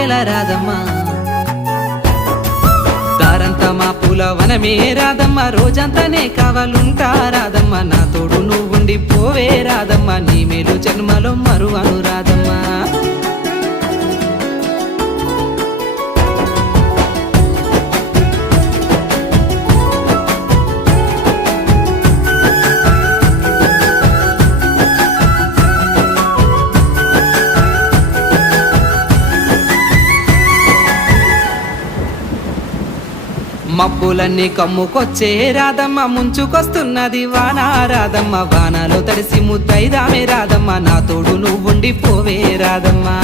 ఎలా రాదమ్మా దారంతా మా పూల వనమే రాదమ్మా రోజంతానే కావాలుంటా రాదమ్మా నా తోడు నువ్వుండి పోవే రాదమ్మా నీ మేలు జన్మలో మరువను రాదమ్మా మబ్బులన్నీ కమ్ముకొచ్చే రాదమ్మ ముంచుకొస్తున్నది వాన రాదమ్మ వానలో తడిసి ముద్దైదామే రాదమ్మ నా తోడు నువ్వుండి పోవే రాదమ్మా